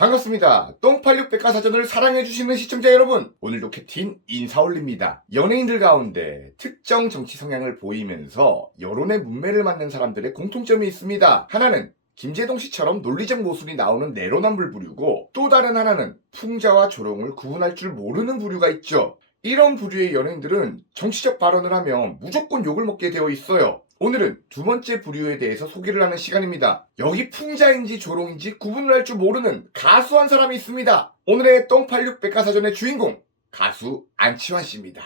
반갑습니다. 똥86 백과사전을 사랑해주시는 시청자 여러분, 오늘도 캡틴 인사 올립니다. 연예인들 가운데 특정 정치 성향을 보이면서 여론의 문매를 맞는 사람들의 공통점이 있습니다. 하나는 김제동 씨처럼 논리적 모순이 나오는 내로남불 부류고, 또 다른 하나는 풍자와 조롱을 구분할 줄 모르는 부류가 있죠. 이런 부류의 연예인들은 정치적 발언을 하면 무조건 욕을 먹게 되어 있어요. 오늘은 두 번째 부류에 대해서 소개를 하는 시간입니다. 여기 풍자인지 조롱인지 구분을 할 줄 모르는 가수한 사람이 있습니다. 오늘의 똥86 백과사전의 주인공, 가수 안치환 씨입니다.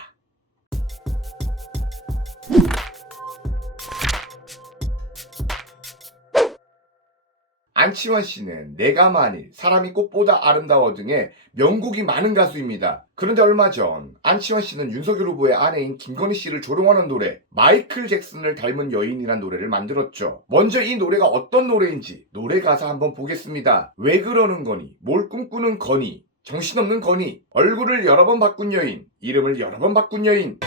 안치환 씨는 내가 만일, 사람이 꽃보다 아름다워 등의 명곡이 많은 가수입니다. 그런데 얼마 전 안치환 씨는 윤석열 후보의 아내인 김건희 씨를 조롱하는 노래 마이클 잭슨을 닮은 여인이란 노래를 만들었죠. 먼저 이 노래가 어떤 노래인지 노래 가사 한번 보겠습니다. 왜 그러는 거니, 뭘 꿈꾸는 거니, 정신없는 거니, 얼굴을 여러 번 바꾼 여인, 이름을 여러 번 바꾼 여인,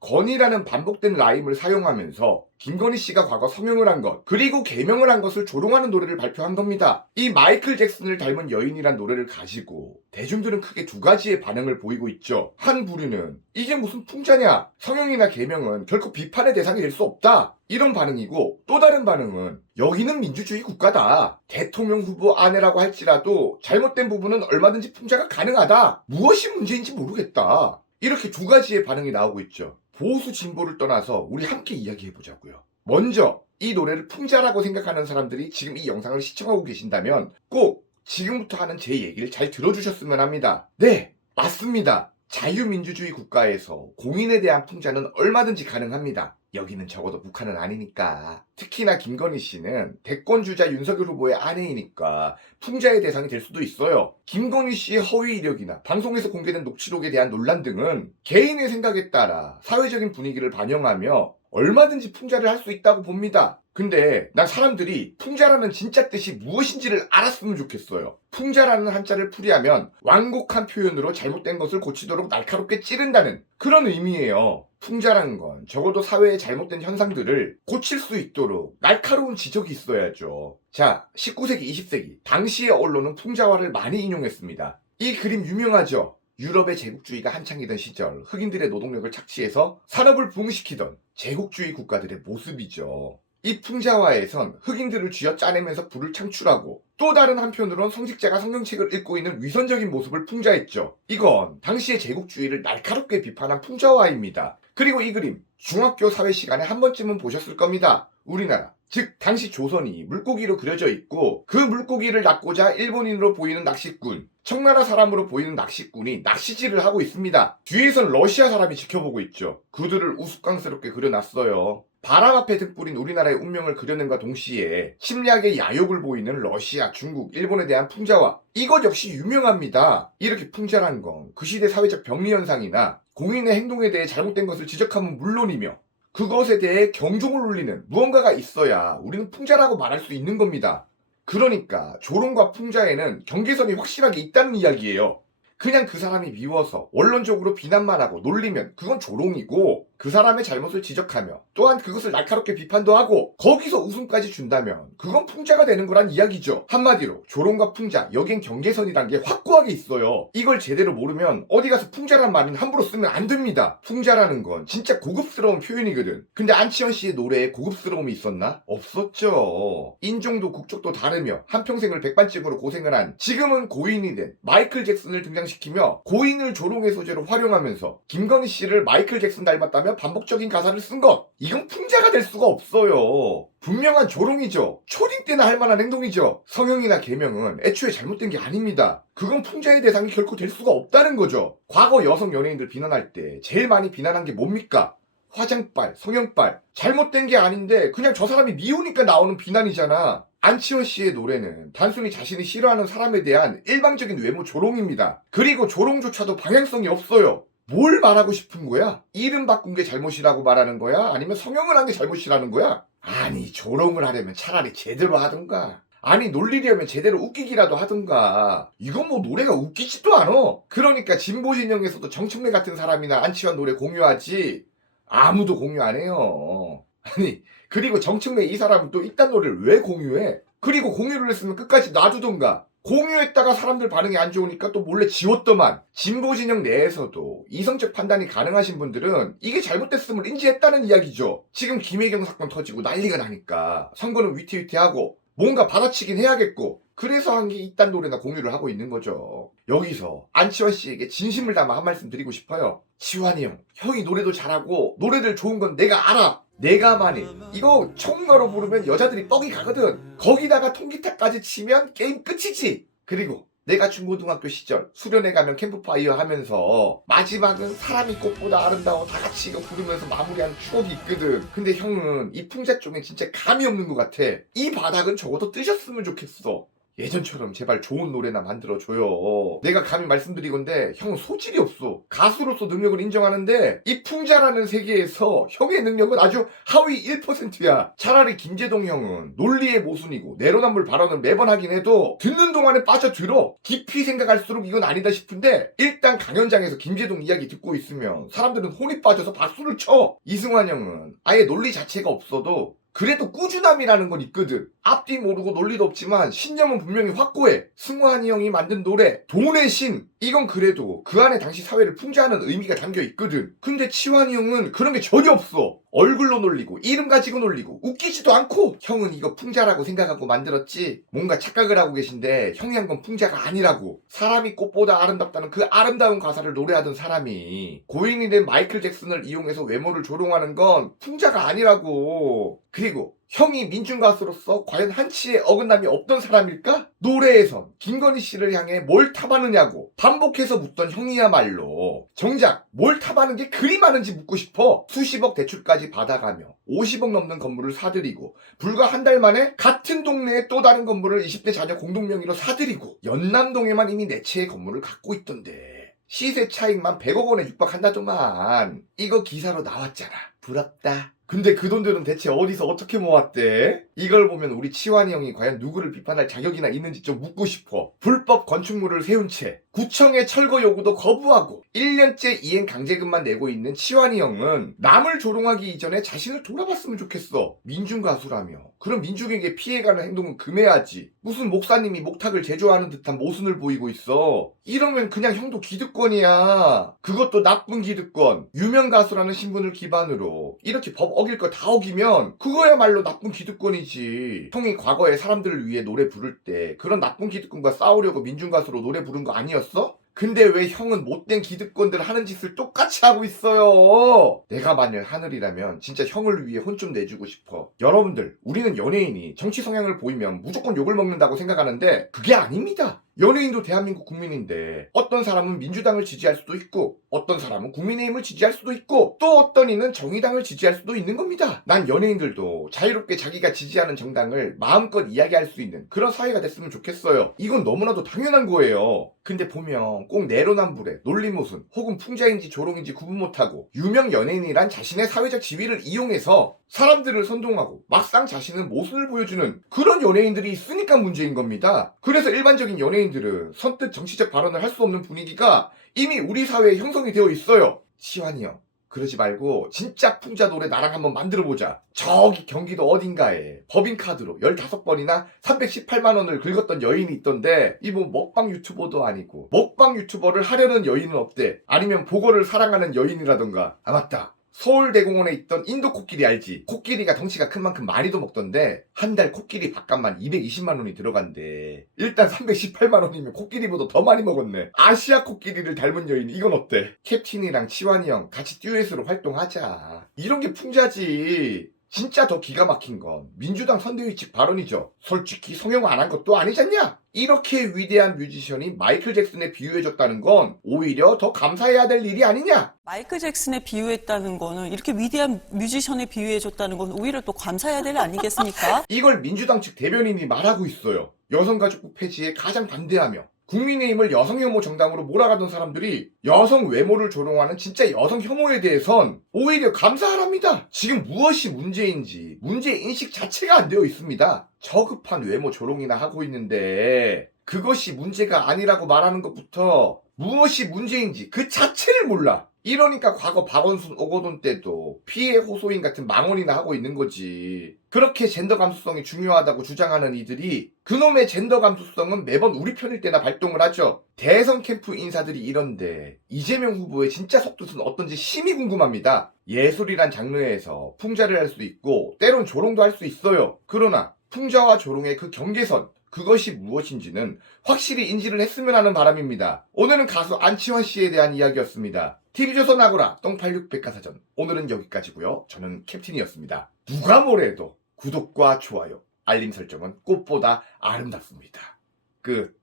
건이라는 반복된 라임을 사용하면서 김건희 씨가 과거 성형을 한 것, 그리고 개명을 한 것을 조롱하는 노래를 발표한 겁니다. 이 마이클 잭슨을 닮은 여인이란 노래를 가지고 대중들은 크게 두 가지의 반응을 보이고 있죠. 한 부류는 이게 무슨 풍자냐, 성형이나 개명은 결코 비판의 대상이 될 수 없다, 이런 반응이고, 또 다른 반응은 여기는 민주주의 국가다, 대통령 후보 아내라고 할지라도 잘못된 부분은 얼마든지 풍자가 가능하다, 무엇이 문제인지 모르겠다, 이렇게 두 가지의 반응이 나오고 있죠. 보수 진보를 떠나서 우리 함께 이야기해보자고요. 먼저 이 노래를 풍자라고 생각하는 사람들이 지금 이 영상을 시청하고 계신다면 꼭 지금부터 하는 제 얘기를 잘 들어주셨으면 합니다. 네, 맞습니다. 자유민주주의 국가에서 공인에 대한 풍자는 얼마든지 가능합니다. 여기는 적어도 북한은 아니니까. 특히나 김건희 씨는 대권주자 윤석열 후보의 아내이니까 풍자의 대상이 될 수도 있어요. 김건희 씨의 허위 이력이나 방송에서 공개된 녹취록에 대한 논란 등은 개인의 생각에 따라 사회적인 분위기를 반영하며 얼마든지 풍자를 할 수 있다고 봅니다. 근데 난 사람들이 풍자라는 진짜 뜻이 무엇인지를 알았으면 좋겠어요. 풍자라는 한자를 풀이하면 완곡한 표현으로 잘못된 것을 고치도록 날카롭게 찌른다는 그런 의미예요. 풍자라는 건 적어도 사회의 잘못된 현상들을 고칠 수 있도록 날카로운 지적이 있어야죠. 자, 19세기, 20세기 당시의 언론은 풍자화를 많이 인용했습니다. 이 그림 유명하죠? 유럽의 제국주의가 한창이던 시절 흑인들의 노동력을 착취해서 산업을 부흥시키던 제국주의 국가들의 모습이죠. 이 풍자화에선 흑인들을 쥐어 짜내면서 부를 창출하고, 또 다른 한편으론 성직자가 성경책을 읽고 있는 위선적인 모습을 풍자했죠. 이건 당시의 제국주의를 날카롭게 비판한 풍자화입니다. 그리고 이 그림 중학교 사회 시간에 한 번쯤은 보셨을 겁니다. 우리나라, 즉 당시 조선이 물고기로 그려져 있고, 그 물고기를 낚고자 일본인으로 보이는 낚시꾼, 청나라 사람으로 보이는 낚시꾼이 낚시질을 하고 있습니다. 뒤에선 러시아 사람이 지켜보고 있죠. 그들을 우스꽝스럽게 그려놨어요. 바람 앞에 등불인 우리나라의 운명을 그려낸과 동시에 침략의 야욕을 보이는 러시아, 중국, 일본에 대한 풍자화, 이것 역시 유명합니다. 이렇게 풍자란 건 그 시대 사회적 병리 현상이나 공인의 행동에 대해 잘못된 것을 지적하면 물론이며, 그것에 대해 경종을 울리는 무언가가 있어야 우리는 풍자라고 말할 수 있는 겁니다. 그러니까 조롱과 풍자에는 경계선이 확실하게 있다는 이야기예요. 그냥 그 사람이 미워서 원론적으로 비난만 하고 놀리면 그건 조롱이고, 그 사람의 잘못을 지적하며 또한 그것을 날카롭게 비판도 하고 거기서 웃음까지 준다면 그건 풍자가 되는 거란 이야기죠. 한마디로 조롱과 풍자, 여긴 경계선이란 게 확고하게 있어요. 이걸 제대로 모르면 어디 가서 풍자란 말은 함부로 쓰면 안 됩니다. 풍자라는 건 진짜 고급스러운 표현이거든. 근데 안치환 씨의 노래에 고급스러움이 있었나? 없었죠. 인종도 국적도 다르며 한평생을 백반증으로 고생을 한, 지금은 고인이 된 마이클 잭슨을 등장시키며 고인을 조롱의 소재로 활용하면서 김건희 씨를 마이클 잭슨 닮았다며 반복적인 가사를 쓴 것, 이건 풍자가 될 수가 없어요. 분명한 조롱이죠. 초딩 때나 할 만한 행동이죠. 성형이나 개명은 애초에 잘못된 게 아닙니다. 그건 풍자의 대상이 결코 될 수가 없다는 거죠. 과거 여성 연예인들 비난할 때 제일 많이 비난한 게 뭡니까? 화장빨, 성형빨. 잘못된 게 아닌데 그냥 저 사람이 미우니까 나오는 비난이잖아. 안치환 씨의 노래는 단순히 자신이 싫어하는 사람에 대한 일방적인 외모 조롱입니다. 그리고 조롱조차도 방향성이 없어요. 뭘 말하고 싶은 거야? 이름 바꾼 게 잘못이라고 말하는 거야? 아니면 성형을 한 게 잘못이라는 거야? 아니, 조롱을 하려면 차라리 제대로 하든가, 아니 놀리려면 제대로 웃기기라도 하든가. 이건 뭐 노래가 웃기지도 않아. 그러니까 진보 진영에서도 정청래 같은 사람이나 안치환 노래 공유하지 아무도 공유 안 해요. 아니 그리고 정청래 이 사람은 또 이딴 노래를 왜 공유해? 그리고 공유를 했으면 끝까지 놔두던가. 공유했다가 사람들 반응이 안 좋으니까 또 몰래 지웠더만. 진보 진영 내에서도 이성적 판단이 가능하신 분들은 이게 잘못됐음을 인지했다는 이야기죠. 지금 김혜경 사건 터지고 난리가 나니까 선거는 위태위태하고 뭔가 받아치긴 해야겠고, 그래서 한 게 이딴 노래나 공유를 하고 있는 거죠. 여기서 안치환 씨에게 진심을 담아 한 말씀 드리고 싶어요. 치환이 형, 형이 노래도 잘하고 노래들 좋은 건 내가 알아. 내가 만일 이거 총가로 부르면 여자들이 뻑이 가거든. 거기다가 통기타까지 치면 게임 끝이지. 그리고 내가 중고등학교 시절 수련회 가면 캠프파이어 하면서 마지막은 사람이 꽃보다 아름다워 다 같이 이거 부르면서 마무리하는 추억이 있거든. 근데 형은 이 풍자 쪽에 진짜 감이 없는 것 같아. 이 바닥은 적어도 뜨셨으면 좋겠어. 예전처럼 제발 좋은 노래나 만들어줘요. 내가 감히 말씀드리건데 형은 소질이 없어. 가수로서 능력을 인정하는데 이 풍자라는 세계에서 형의 능력은 아주 하위 1%야. 차라리 김재동 형은 논리의 모순이고 내로남불 발언을 매번 하긴 해도 듣는 동안에 빠져들어. 깊이 생각할수록 이건 아니다 싶은데 일단 강연장에서 김재동 이야기 듣고 있으면 사람들은 혼이 빠져서 박수를 쳐. 이승환 형은 아예 논리 자체가 없어도 그래도 꾸준함이라는 건 있거든. 앞뒤 모르고 논리도 없지만 신념은 분명히 확고해. 승환이 형이 만든 노래 돈의 신, 이건 그래도 그 안에 당시 사회를 풍자하는 의미가 담겨 있거든. 근데 치환이 형은 그런 게 전혀 없어. 얼굴로 놀리고 이름 가지고 놀리고 웃기지도 않고. 형은 이거 풍자라고 생각하고 만들었지 뭔가 착각을 하고 계신데 형이 한 건 풍자가 아니라고. 사람이 꽃보다 아름답다는 그 아름다운 가사를 노래하던 사람이 고인이 된 마이클 잭슨을 이용해서 외모를 조롱하는 건 풍자가 아니라고. 그리고 형이 민중가수로서 과연 한치의 어긋남이 없던 사람일까? 노래에선 김건희 씨를 향해 뭘 탑하느냐고 반복해서 묻던 형이야말로 정작 뭘 탑하는 게 그리 많은지 묻고 싶어. 수십억 대출까지 받아가며 50억 넘는 건물을 사들이고 불과 한 달 만에 같은 동네에 또 다른 건물을 20대 자녀 공동명의로 사들이고 연남동에만 이미 4채의 건물을 갖고 있던데 시세 차익만 100억 원에 육박한다더만. 이거 기사로 나왔잖아. 부럽다. 근데 그 돈들은 대체 어디서 어떻게 모았대? 이걸 보면 우리 치환이 형이 과연 누구를 비판할 자격이나 있는지 좀 묻고 싶어. 불법 건축물을 세운 채 구청의 철거 요구도 거부하고 1년째 이행 강제금만 내고 있는 치환이 형은 남을 조롱하기 이전에 자신을 돌아봤으면 좋겠어. 민중가수라며 그럼 민중에게 피해가는 행동은 금해야지. 무슨 목사님이 목탁을 제조하는 듯한 모순을 보이고 있어. 이러면 그냥 형도 기득권이야. 그것도 나쁜 기득권. 유명 가수라는 신분을 기반으로 이렇게 법 어길 거 다 어기면 그거야말로 나쁜 기득권이지. 형이 과거에 사람들을 위해 노래 부를 때 그런 나쁜 기득권과 싸우려고 민중가수로 노래 부른 거 아니었어? 근데 왜 형은 못된 기득권들 하는 짓을 똑같이 하고 있어요? 내가 만약 하늘이라면 진짜 형을 위해 혼 좀 내주고 싶어. 여러분들, 우리는 연예인이 정치 성향을 보이면 무조건 욕을 먹는다고 생각하는데 그게 아닙니다. 연예인도 대한민국 국민인데 어떤 사람은 민주당을 지지할 수도 있고 어떤 사람은 국민의힘을 지지할 수도 있고 또 어떤 이는 정의당을 지지할 수도 있는 겁니다. 난 연예인들도 자유롭게 자기가 지지하는 정당을 마음껏 이야기할 수 있는 그런 사회가 됐으면 좋겠어요. 이건 너무나도 당연한 거예요. 근데 보면 꼭 내로남불에 논리모순 혹은 풍자인지 조롱인지 구분 못하고 유명 연예인이란 자신의 사회적 지위를 이용해서 사람들을 선동하고 막상 자신은 모순을 보여주는 그런 연예인들이 있으니까 문제인 겁니다. 그래서 일반적인 연예인들은 선뜻 정치적 발언을 할 수 없는 분위기가 이미 우리 사회에 형성이 되어 있어요. 시환이 형, 그러지 말고 진짜 풍자 노래 나랑 한번 만들어보자. 저기 경기도 어딘가에 법인카드로 15번이나 318만 원을 긁었던 여인이 있던데 이 뭐 먹방 유튜버도 아니고 먹방 유튜버를 하려는 여인은 없대. 아니면 보고를 사랑하는 여인이라던가. 아 맞다, 서울대공원에 있던 인도 코끼리 알지? 코끼리가 덩치가 큰 만큼 많이도 먹던데 한 달 코끼리 밥값만 220만 원이 들어간대. 일단 318만 원이면 코끼리보다 더 많이 먹었네. 아시아 코끼리를 닮은 여인, 이건 어때? 캡틴이랑 치환이 형 같이 듀엣으로 활동하자. 이런 게 풍자지. 진짜 더 기가 막힌 건 민주당 선대위 측 발언이죠. 솔직히 성형 안 한 것도 아니잖냐? 이렇게 위대한 뮤지션이 마이클 잭슨에 비유해줬다는 건 오히려 더 감사해야 될 일이 아니냐? 마이클 잭슨에 비유했다는 거는 이렇게 위대한 뮤지션에 비유해줬다는 건 오히려 또 감사해야 될 일 아니겠습니까? 이걸 민주당 측 대변인이 말하고 있어요. 여성가족부 폐지에 가장 반대하며 국민의힘을 여성 혐오 정당으로 몰아가던 사람들이 여성 외모를 조롱하는 진짜 여성 혐오에 대해선 오히려 감사하랍니다. 지금 무엇이 문제인지 문제인식 자체가 안 되어 있습니다. 저급한 외모 조롱이나 하고 있는데 그것이 문제가 아니라고 말하는 것부터 무엇이 문제인지 그 자체를 몰라. 이러니까 과거 박원순 오거돈 때도 피해 호소인 같은 망언이나 하고 있는 거지. 그렇게 젠더 감수성이 중요하다고 주장하는 이들이 그놈의 젠더 감수성은 매번 우리 편일 때나 발동을 하죠. 대선 캠프 인사들이 이런데 이재명 후보의 진짜 속뜻은 어떤지 심히 궁금합니다. 예술이란 장르에서 풍자를 할 수 있고 때론 조롱도 할 수 있어요. 그러나 풍자와 조롱의 그 경계선, 그것이 무엇인지는 확실히 인지를 했으면 하는 바람입니다. 오늘은 가수 안치환 씨에 대한 이야기였습니다. TV조선 아고라 똥86 백과사전, 오늘은 여기까지고요. 저는 캡틴이었습니다. 누가 뭐래도 구독과 좋아요, 알림 설정은 꽃보다 아름답습니다. 끝.